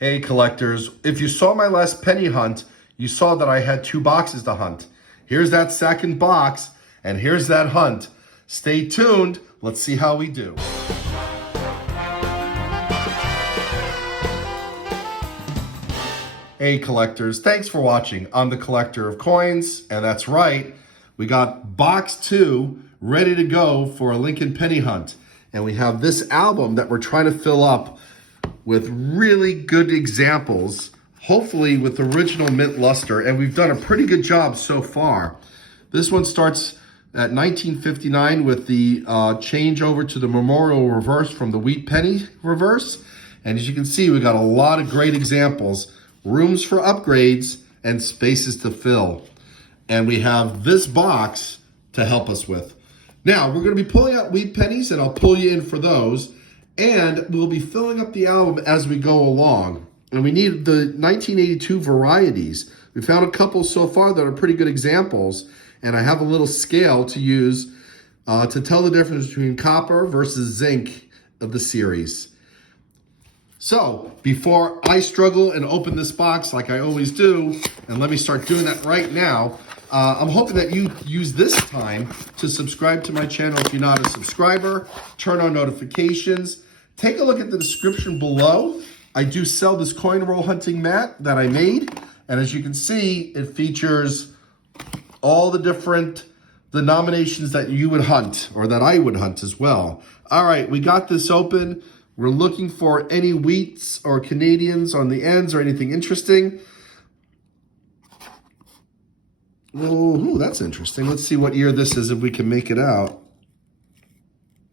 Hey collectors, if you saw my last penny hunt, you saw that I had 2 boxes to hunt. Here's that second box, and here's that hunt. Stay tuned, let's see how we do. Hey collectors, thanks for watching. I'm the collector of coins, and that's right, we got box 2 ready to go for a Lincoln penny hunt. And we have this album that we're trying to fill up with really good examples, hopefully with original mint luster, and we've done a pretty good job so far. This one starts at 1959 with the change over to the memorial reverse from the wheat penny reverse. And as you can see, we got a lot of great examples, rooms for upgrades and spaces to fill. And we have this box to help us with. Now, we're gonna be pulling out wheat pennies, and I'll pull you in for those. And we'll be filling up the album as we go along. And we need the 1982 varieties. We found a couple so far that are pretty good examples. And I have a little scale to use to tell the difference between copper versus zinc of the series. So before I struggle and open this box like I always do, and let me start doing that right now, I'm hoping that you use this time to subscribe to my channel if you're not a subscriber, turn on notifications, take a look at the description below. I do sell this coin roll hunting mat that I made, and as you can see, it features all the different denominations that you would hunt, or that I would hunt as well. All right, we got this open. We're looking for any wheats or Canadians on the ends or anything interesting. Oh, that's interesting. Let's see what year this is if we can make it out.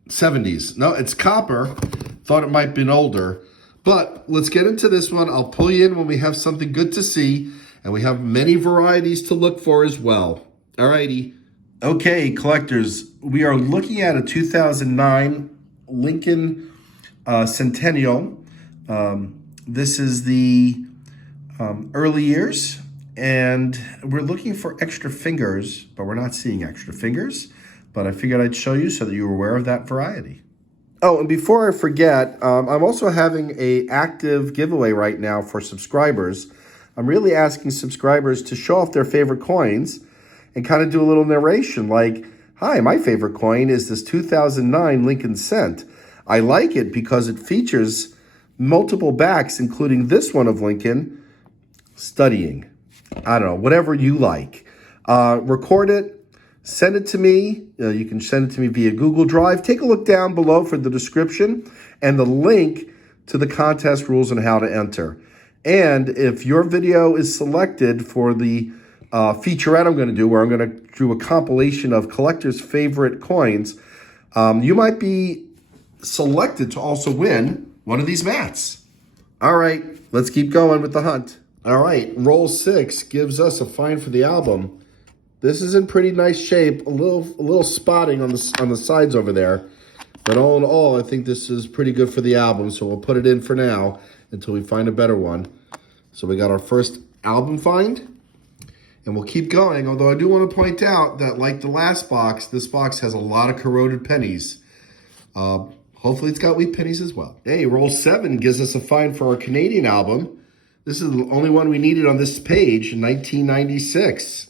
70s. No, it's copper. Thought it might have been older. But let's get into this one. I'll pull you in when we have something good to see. And we have many varieties to look for as well. All righty. Okay, collectors. We are looking at a 2009 Lincoln Centennial. This is the early years. And we're looking for extra fingers, but we're not seeing extra fingers. But I figured I'd show you so that you were aware of that variety. Oh, and before I forget, I'm also having an active giveaway right now for subscribers. I'm really asking subscribers to show off their favorite coins and kind of do a little narration like, hi, my favorite coin is this 2009 Lincoln Cent. I like it because it features multiple backs, including this one of Lincoln, studying. I don't know, whatever you like. Record it, send it to me. You can send it to me via Google Drive. Take a look down below for the description and the link to the contest rules and how to enter. And if your video is selected for the featurette I'm going to do, where I'm going to do a compilation of collectors' favorite coins, you might be selected to also win one of these mats. All right, let's keep going with the hunt. All right, roll 6 gives us a find for the album. This is in pretty nice shape. A little spotting on the sides over there, but all in all, I think this is pretty good for the album. So we'll put it in for now until we find a better one. So we got our first album find, and we'll keep going. Although I do want to point out that, like the last box, this box has a lot of corroded pennies. Hopefully, it's got wheat pennies as well. Hey, roll 7 gives us a find for our Canadian album. This is the only one we needed on this page in 1996.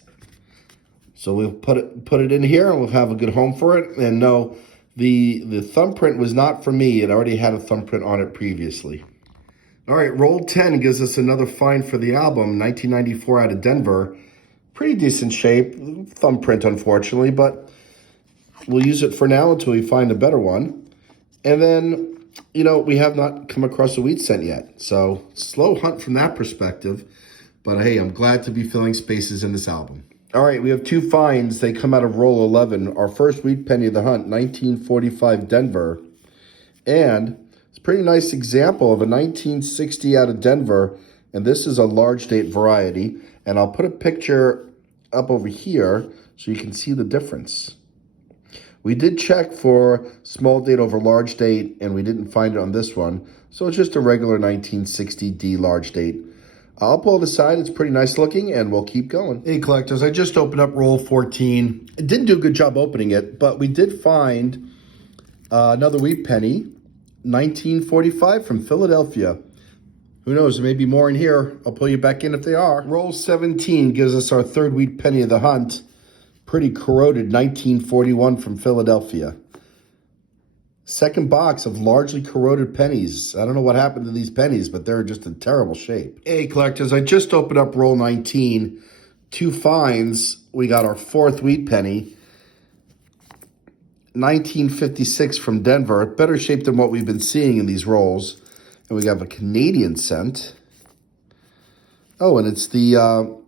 So we'll put it in here and we'll have a good home for it. And no, the thumbprint was not for me. It already had a thumbprint on it previously. All right, roll 10 gives us another find for the album, 1994 out of Denver. Pretty decent shape, thumbprint unfortunately, but we'll use it for now until we find a better one. And then, you know, we have not come across a wheat cent yet. So slow hunt from that perspective. But hey, I'm glad to be filling spaces in this album. All right, we have 2 finds. They come out of roll 11. Our first wheat penny of the hunt, 1945 Denver. And it's a pretty nice example of a 1960 out of Denver. And this is a large date variety. And I'll put a picture up over here so you can see the difference. We did check for small date over large date, and we didn't find it on this one. So it's just a regular 1960D large date. I'll pull it aside. It's pretty nice looking, and we'll keep going. Hey, collectors, I just opened up roll 14. It didn't do a good job opening it, but we did find another wheat penny, 1945 from Philadelphia. Who knows, there may be more in here. I'll pull you back in if they are. Roll 17 gives us our third wheat penny of the hunt. Pretty corroded 1941 from Philadelphia. Second box of largely corroded pennies. I don't know what happened to these pennies, but they're just in terrible shape. Hey, collectors, I just opened up roll 19. Two finds. We got our fourth wheat penny. 1956 from Denver. Better shape than what we've been seeing in these rolls. And we have a Canadian cent. Oh, and it's the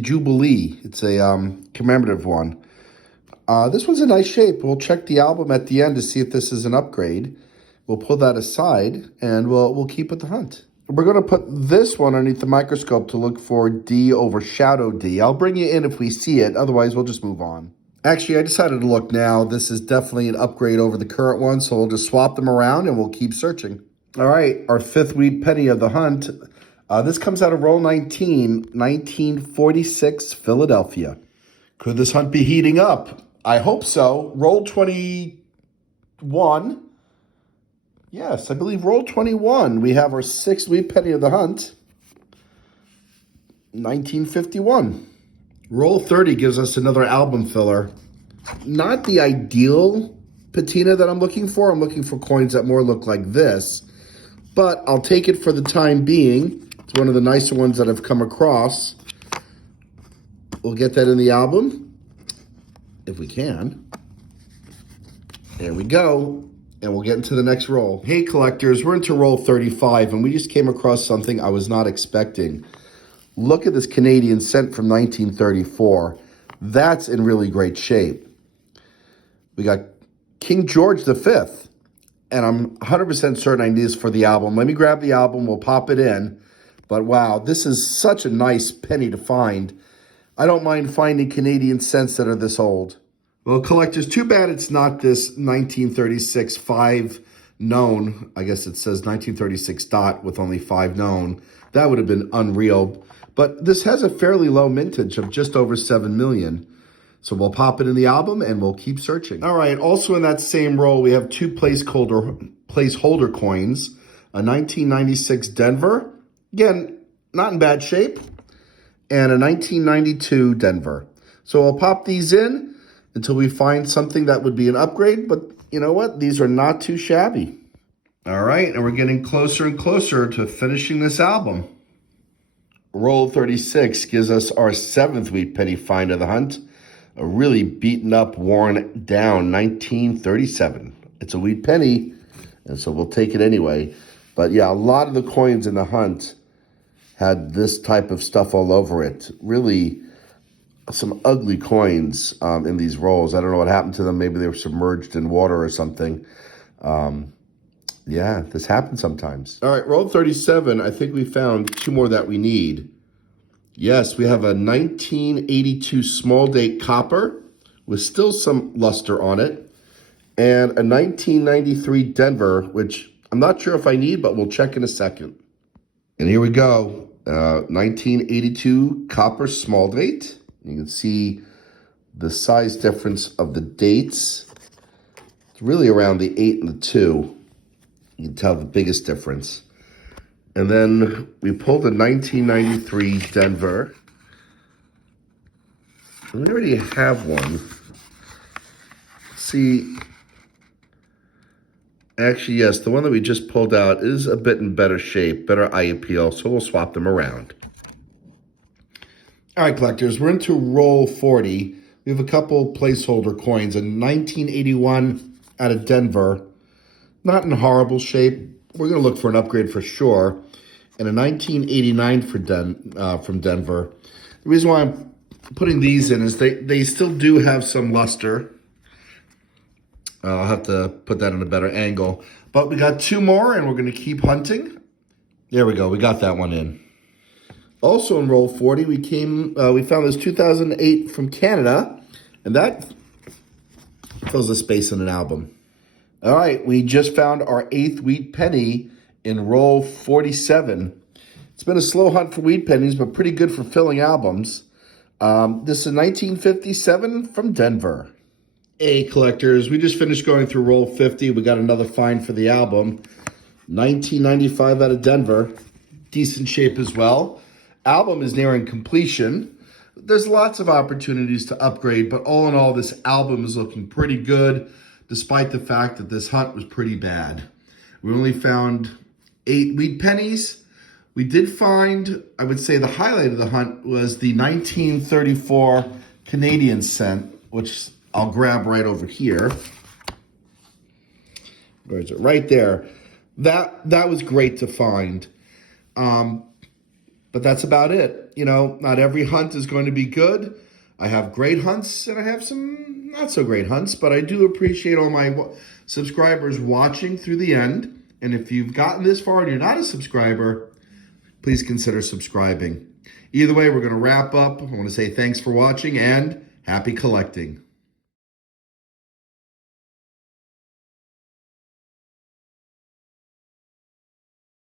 Jubilee. It's a commemorative one. This one's a nice shape. We'll check the album at the end to see if this is an upgrade. We'll pull that aside, and we'll keep with the hunt. We're going to put this one underneath the microscope to look for D over shadow D. I'll bring you in if we see it. Otherwise, we'll just move on. Actually, I decided to look now. This is definitely an upgrade over the current one, so we'll just swap them around, and we'll keep searching. All right, our fifth wheat penny of the hunt. This comes out of roll 19, 1946, Philadelphia. Could this hunt be heating up? I hope so. Roll 21. Yes, I believe roll 21. We have our sixth wheat penny of the hunt. 1951. Roll 30 gives us another album filler. Not the ideal patina that I'm looking for. I'm looking for coins that more look like this. But I'll take it for the time being. It's one of the nicer ones that I've come across. We'll get that in the album, if we can. There we go. And we'll get into the next roll. Hey, collectors, we're into roll 35, and we just came across something I was not expecting. Look at this Canadian cent from 1934. That's in really great shape. We got King George V, and I'm 100% certain I need this for the album. Let me grab the album. We'll pop it in. But wow, this is such a nice penny to find. I don't mind finding Canadian cents that are this old. Well, collectors, too bad it's not this 1936 5 known. I guess it says 1936 dot with only 5 known. That would have been unreal. But this has a fairly low mintage of just over 7 million. So we'll pop it in the album and we'll keep searching. All right, also in that same roll, we have two placeholder coins. A 1996 Denver, again, not in bad shape, and a 1992 Denver. So I'll pop these in until we find something that would be an upgrade, but you know what? These are not too shabby. All right, and we're getting closer and closer to finishing this album. Roll 36 gives us our seventh wheat penny find of the hunt. A really beaten up, worn down 1937. It's a wheat penny, and so we'll take it anyway. But yeah, a lot of the coins in the hunt had this type of stuff all over it. Really some ugly coins in these rolls. I don't know what happened to them. Maybe they were submerged in water or something. Yeah, this happens sometimes. All right, roll 37. I think we found two more that we need. Yes, we have a 1982 small date copper with still some luster on it, and a 1993 Denver, which I'm not sure if I need, but we'll check in a second. And here we go, 1982 copper small date. You can see the size difference of the dates. It's really around the 8 and the 2. You can tell the biggest difference. And then we pulled a 1993 Denver. We already have one. See, actually, yes, the one that we just pulled out is a bit in better shape, better eye appeal, so we'll swap them around. All right, collectors, we're into roll 40. We have a couple placeholder coins, a 1981 out of Denver. Not in horrible shape. We're going to look for an upgrade for sure. And a 1989 from Denver. The reason why I'm putting these in is they still do have some luster. I'll have to put that in a better angle. But we got two more, and we're going to keep hunting. There we go. We got that one in. Also in roll 40, we found this 2008 from Canada, and that fills the space in an album. All right, we just found our eighth wheat penny in roll 47. It's been a slow hunt for wheat pennies, but pretty good for filling albums. This is 1957 from Denver. Hey, collectors, we just finished going through roll 50. We got another find for the album. 1995 out of Denver. Decent shape as well. Album is nearing completion. There's lots of opportunities to upgrade, but all in all, this album is looking pretty good, despite the fact that this hunt was pretty bad. We only found 8 wheat pennies. We did find, I would say the highlight of the hunt was the 1934 Canadian cent, which I'll grab right over here. Where is it? Right there. That was great to find. But that's about it. You know, not every hunt is going to be good. I have great hunts and I have some not so great hunts, but I do appreciate all my subscribers watching through the end. And if you've gotten this far and you're not a subscriber, please consider subscribing. Either way, we're going to wrap up. I want to say thanks for watching and happy collecting.